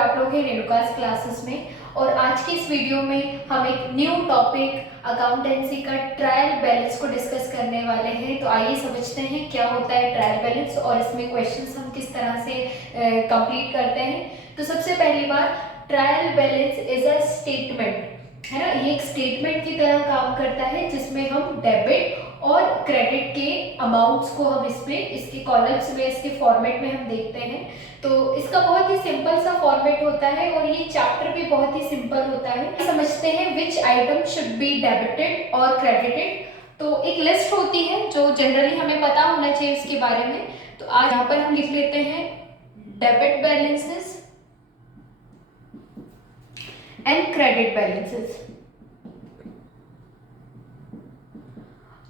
आप लोग हैं रेणुकास क्लासेस में। और आज की इस वीडियो में हम एक न्यू टॉपिक अकाउंटेंसी का ट्रायल बैलेंस को डिस्कस करने वाले हैं। तो आइए समझते हैं क्या होता है ट्रायल बैलेंस और इसमें क्वेश्चंस हम किस तरह से कंप्लीट करते हैं। तो सबसे पहली बात, trial balance is a statement, है ना। ये एक स्टेटमेंट की तरह काम करता है जिसमें हम डेबिट और क्रेडिट के अमाउंट्स को हम इसके कॉलम्स में, इसके फॉर्मेट में हम देखते हैं। तो इसका बहुत ही सिंपल सा फॉर्मेट होता है और ये चैप्टर भी बहुत ही सिंपल होता है। समझते हैं विच आइटम शुड बी डेबिटेड और क्रेडिटेड। तो एक लिस्ट होती है जो जनरली हमें पता होना चाहिए इसके बारे में। तो आज यहाँ पर हम लिख लेते हैं debit balances and credit balances.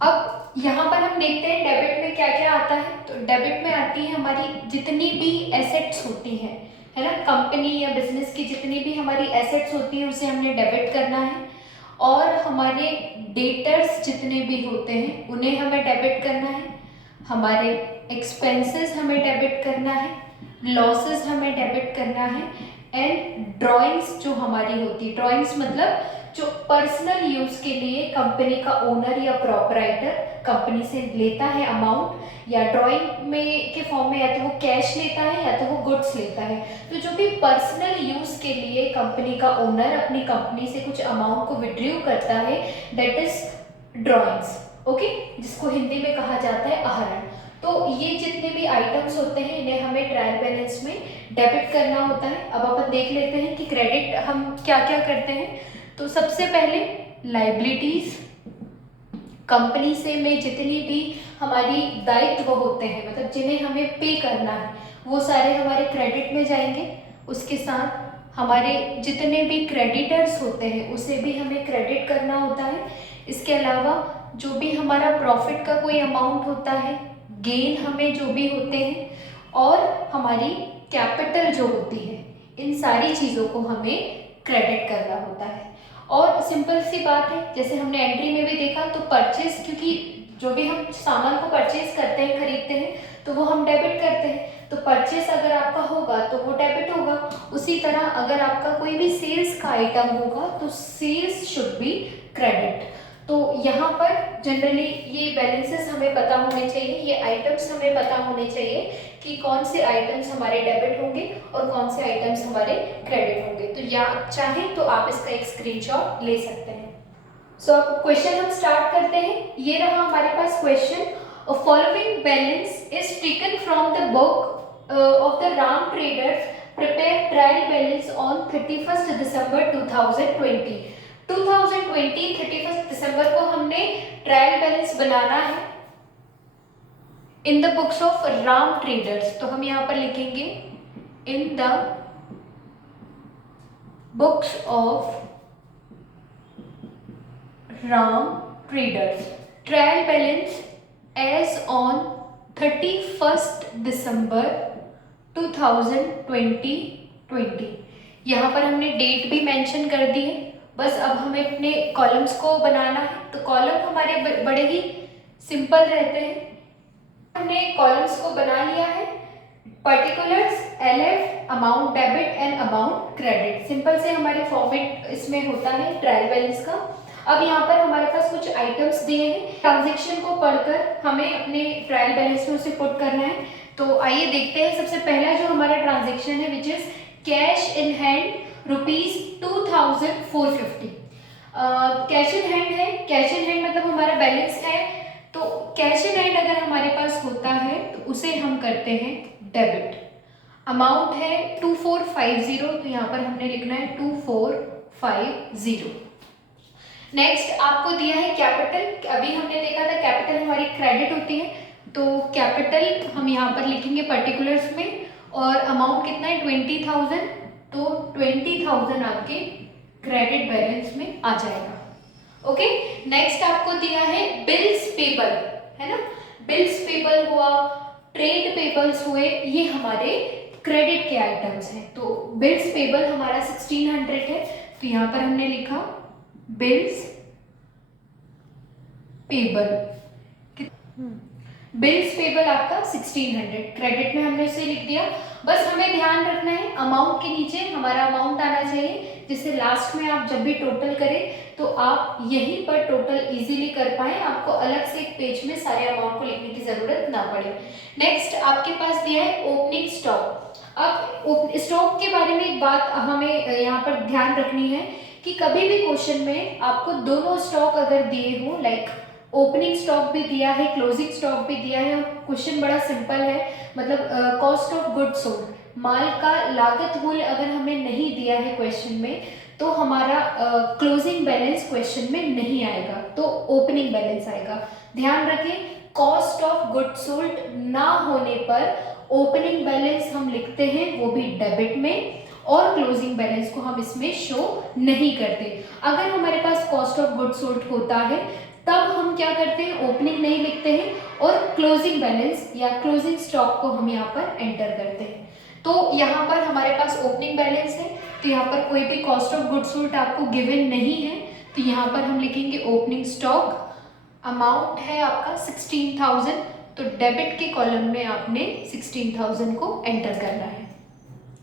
अब यहाँ पर हम देखते हैं डेबिट में क्या क्या आता है। तो डेबिट में आती है हमारी जितनी भी एसेट्स होती हैं, है ना, कंपनी या बिजनेस की जितनी भी हमारी एसेट्स होती हैं उसे हमने डेबिट करना है। और हमारे डेटर्स जितने भी होते हैं उन्हें हमें डेबिट करना है। हमारे एक्सपेंसेस हमें डेबिट करना है, लॉसेस हमें डेबिट करना है। एंड ड्राइंग्स जो हमारी होती है, ड्राइंग्स मतलब जो पर्सनल यूज के लिए कंपनी का ओनर या प्रॉपराइटर कंपनी से लेता है अमाउंट, या ड्राइंग में के फॉर्म में या तो वो कैश लेता है या तो वो गुड्स लेता है। तो जो भी पर्सनल यूज के लिए कंपनी का ओनर अपनी कंपनी से कुछ अमाउंट को विड्रॉ करता है, दैट इज ड्राइंग्स, ओके, जिसको हिंदी में कहा जाता है आहरण। तो ये जितने भी आइटम्स होते हैं इन्हें हमें ट्रायल बैलेंस में डेबिट करना होता है। अब अपन देख लेते हैं कि क्रेडिट हम क्या क्या करते हैं। तो सबसे पहले लाइबिलिटीज, कंपनी से में जितनी भी हमारी दायित्व होते हैं, मतलब जिन्हें हमें पे करना है, वो सारे हमारे क्रेडिट में जाएंगे। उसके साथ हमारे जितने भी क्रेडिटर्स होते हैं उसे भी हमें क्रेडिट करना होता है। इसके अलावा जो भी हमारा प्रॉफिट का कोई अमाउंट होता है, गेन हमें जो भी होते हैं, और हमारी कैपिटल जो होती है, इन सारी चीज़ों को हमें क्रेडिट करना होता है। और सिंपल सी बात है, जैसे हमने एंट्री में भी देखा, तो परचेज, क्योंकि जो भी हम सामान को परचेज करते हैं, खरीदते हैं, तो वो हम डेबिट करते हैं। तो परचेज अगर आपका होगा तो वो डेबिट होगा। उसी तरह अगर आपका कोई भी सेल्स का आइटम होगा तो सेल्स शुड बी क्रेडिट। तो यहाँ पर जनरली ये बैलेंसेस हमें पता होने चाहिए, ये आइटम्स हमें पता होने चाहिए कि कौन से आइटम्स हमारे डेबिट होंगे और कौन से आइटम्स हमारे क्रेडिट होंगे। तो या चाहें तो आप इसका एक स्क्रीनशॉट ले सकते हैं। सो अब क्वेश्चन हम स्टार्ट करते हैं। ये रहा हमारे पास question, following balance is taken from the book of the Ram traders prepare trial balance on 31 December 2020। 31 दिसंबर को हमने ट्रायल बैलेंस बनाना है in the books of Ram traders. तो हम यहाँ पर लिखेंगे in the books of Ram traders trial balance as on 31 December 2020। यहाँ पर हमने डेट भी मेंशन कर दी है। बस अब हमें अपने कॉलम्स को बनाना है। तो कॉलम हमारे बड़े ही सिंपल रहते हैं। हमने कॉलम्स को बना लिया है। Particulars, LF, amount debit and amount credit, simple से हमारे फॉर्मेट इसमें होता है ट्रायल बैलेंस का। अब यहाँ पर हमारे पास कुछ आइटम्स दिए हैं, ट्रांजेक्शन को पढ़कर हमें अपने ट्रायल बैलेंस में उसे पुट करना है। तो आइए देखते हैं। सबसे पहला जो हमारा ट्रांजेक्शन है which is cash in hand ₹2450। Cash in hand है, कैश इन हैंड मतलब हमारा बैलेंस है। तो कैश इन हैंड अगर हमारे पास होता है तो उसे हम करते हैं डेबिट। अमाउंट है 2450, तो यहाँ पर हमने लिखना है 2450। नेक्स्ट आपको दिया है कैपिटल। अभी हमने देखा था कैपिटल हमारी क्रेडिट होती है, तो कैपिटल हम यहाँ पर लिखेंगे पर्टिकुलर्स में। और अमाउंट कितना है 20,000, तो 20,000 आपके क्रेडिट बैलेंस में आ जाएगा। ओके, नेक्स्ट आपको दिया है बिल्स पेबल, है ना। बिल्स पेबल हुआ, ट्रेड पेबल्स हुए, ये हमारे क्रेडिट के आइटम्स हैं। तो बिल्स पेबल हमारा 1600 है, तो यहाँ पर हमने लिखा बिल्स पेबल। बिल्स पेबल आपका 1600, क्रेडिट में हमने इसे लिख दिया। बस हमें ध्यान रखना है अमाउंट के नीचे हमारा अमाउंट आना चाहिए, जिससे लास्ट में आप जब भी टोटल करें तो आप यहीं पर टोटल इजीली कर पाए, आपको अलग से एक पेज में सारे अमाउंट को लिखने की जरूरत ना पड़े। नेक्स्ट आपके पास दिया है ओपनिंग स्टॉक। अब स्टॉक के बारे में एक बात हमें यहाँ पर ध्यान रखनी है कि कभी भी क्वेश्चन में आपको दोनों स्टॉक अगर दिए हो, लाइक ओपनिंग स्टॉक भी दिया है, क्लोजिंग स्टॉक भी दिया है, क्वेश्चन बड़ा सिंपल है, मतलब कॉस्ट ऑफ गुड्स सोल्ड, माल का लागत मूल्य अगर हमें नहीं दिया है क्वेश्चन में, तो हमारा क्लोजिंग बैलेंस क्वेश्चन में नहीं आएगा, तो ओपनिंग बैलेंस आएगा। ध्यान रखें, कॉस्ट ऑफ गुड्स सोल्ड ना होने पर ओपनिंग बैलेंस हम लिखते हैं, वो भी डेबिट में, और क्लोजिंग बैलेंस को हम इसमें शो नहीं करते। अगर हमारे पास कॉस्ट ऑफ गुड्स सोल्ड होता है तब हम क्या करते हैं, ओपनिंग नहीं लिखते हैं और क्लोजिंग बैलेंस या क्लोजिंग स्टॉक को हम यहाँ पर एंटर करते हैं। तो यहाँ पर हमारे पास ओपनिंग बैलेंस है, तो यहाँ पर कोई भी कॉस्ट ऑफ गुड्स सोल्ड आपको गिवन नहीं है, तो यहाँ पर हम लिखेंगे ओपनिंग स्टॉक, अमाउंट है आपका 16,000, तो डेबिट के कॉलम में आपने 16,000 को एंटर करना है।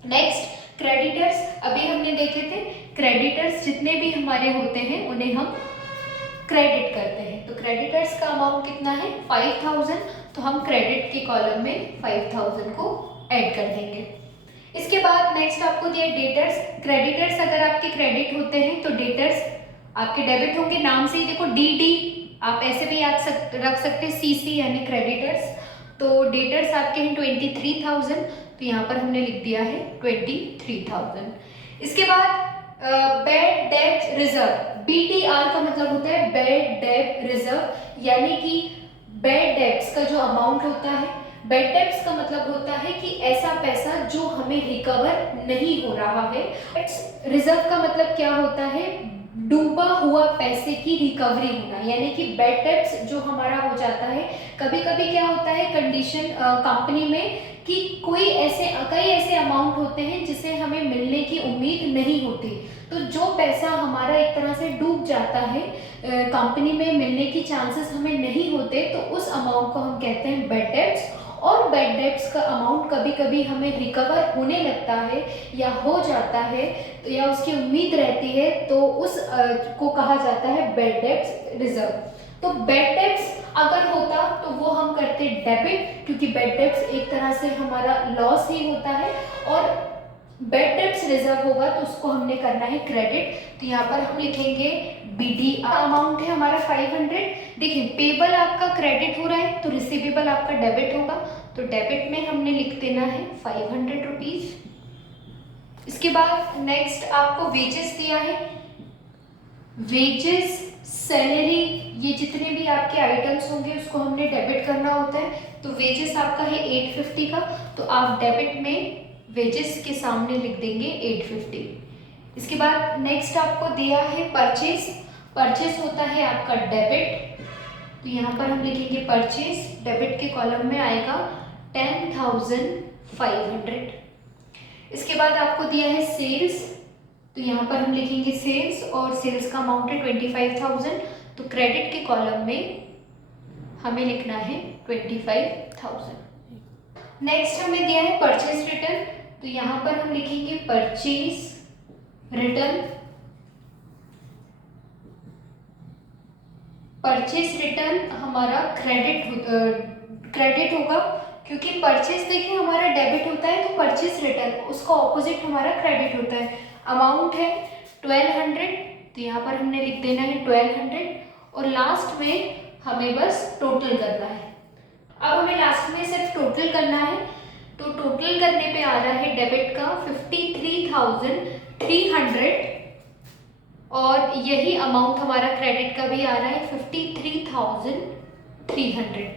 नेक्स्ट क्रेडिटर्स, अभी हमने देखे थे क्रेडिटर्स जितने भी हमारे होते हैं उन्हें हम क्रेडिट करते हैं, तो क्रेडिटर्स का अमाउंट कितना है 5,000, तो हम क्रेडिट के कॉलम में 5,000 को ऐड कर देंगे। इसके बाद नेक्स्ट आपको दिया डेटर्स। क्रेडिटर्स अगर आपके क्रेडिट होते हैं तो डेटर्स आपके डेबिट होंगे, नाम से ही देखो डी आप ऐसे भी रख सकते हैं, सीसी यानी क्रेडिटर्स, तो डेटर्स आपके हैं 23,000, तो यहाँ पर हमने लिख दिया है 23,000। इसके बाद बैड डेब्ट रिजर्व, BDR का मतलब होता है बैड डेब्ट रिजर्व, यानी कि बैड डेब्ट्स का जो अमाउंट होता है, बैड डेब्ट्स का मतलब होता है कि ऐसा पैसा जो हमें रिकवर नहीं हो रहा है। रिजर्व का मतलब क्या होता है, डूबा हुआ पैसे की रिकवरी होना, यानी कि बैड डेब्ट्स जो हमारा हो जाता है, कभी कभी क्या होता है कंडीशन कंपनी में कि कई ऐसे अमाउंट होते हैं जिसे हमें मिलने की उम्मीद नहीं होती, तो जो पैसा हमारा एक तरह से डूब जाता है, कंपनी में मिलने की चांसेस हमें नहीं होते, तो उस अमाउंट को हम कहते हैं बैड डेब्ट्स। और बैड डेब्ट्स का अमाउंट कभी कभी हमें रिकवर होने लगता है या हो जाता है, तो या उसकी उम्मीद रहती है, तो उस को कहा जाता है बैड डेब्ट्स रिजर्व। तो बैड डेब्ट्स अगर होता तो वो हम करते डेबिट, क्योंकि बैड डेब्ट्स एक तरह से हमारा लॉस ही होता है, और बैड डेब्ट्स रिजर्व होगा तो उसको हमने करना है क्रेडिट, तो यहाँ पर हम लिखेंगे BDR। अमाउंट है हमारा 500। देखिए पेबल आपका क्रेडिट हो रहा है तो रिसीवेबल आपका डेबिट होगा, तो डेबिट में हमने लिख देना है 500 रुपीज। इसके बाद नेक्स्ट आपको वेजेस दिया है, वेजेस सैलरी, ये जितने भी आपके आइटम्स होंगे उसको हमने डेबिट करना होता है, तो वेजेस आपका है 850 का, तो आप डेबिट में वेजेस के सामने लिख देंगे 850। इसके बाद नेक्स्ट आपको दिया है परचेज, परचेज होता है आपका डेबिट, तो यहाँ पर हम लिखेंगे परचेज, डेबिट के कॉलम में आएगा 10,500। इसके बाद आपको दिया है सेल्स, तो यहाँ पर हम लिखेंगे सेल्स, और सेल्स का अमाउंट है 25,000, तो क्रेडिट के कॉलम में हमें लिखना है 25,000। नेक्स्ट हमें दिया है परचेज रिटर्न, तो यहाँ पर हम लिखेंगे परचेज रिटर्न। परचेज रिटर्न हमारा क्रेडिट होगा, क्योंकि परचेज देखिए हमारा डेबिट होता है, तो परचेज रिटर्न उसका ऑपोजिट हमारा क्रेडिट होता है। अमाउंट है 1200, तो यहाँ पर हमने लिख देना है 1200, और लास्ट में हमें बस टोटल करना है। अब हमें लास्ट में सिर्फ टोटल करना है, तो टोटल करने पे आ रहा है डेबिट का 53,300, और यही अमाउंट हमारा क्रेडिट का भी आ रहा है 53,300।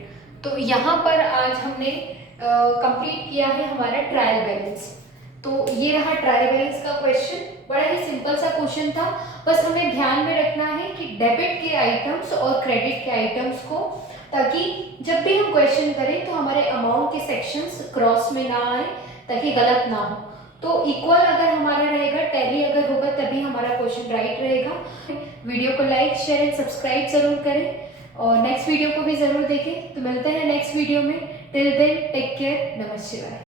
तो यहाँ पर आज हमने कंप्लीट किया है हमारा ट्रायल बैलेंस। तो ये रहा ट्रायल बैलेंस का क्वेश्चन, बड़ा ही सिंपल सा क्वेश्चन था, बस हमें ध्यान में रखना है कि डेबिट के आइटम्स और क्रेडिट के आइटम्स को, ताकि जब भी हम क्वेश्चन करें तो हमारे अमाउंट के सेक्शंस क्रॉस में ना आए, ताकि गलत ना हो। तो इक्वल अगर हमारा रहेगा, टैली अगर होगा तभी हमारा क्वेश्चन राइट रहेगा। वीडियो को लाइक शेयर एंड सब्सक्राइब जरूर करें, और नेक्स्ट वीडियो को भी जरूर देखें। तो मिलते हैं नेक्स्ट वीडियो में, टिल देन टेक केयर, नमस्ते।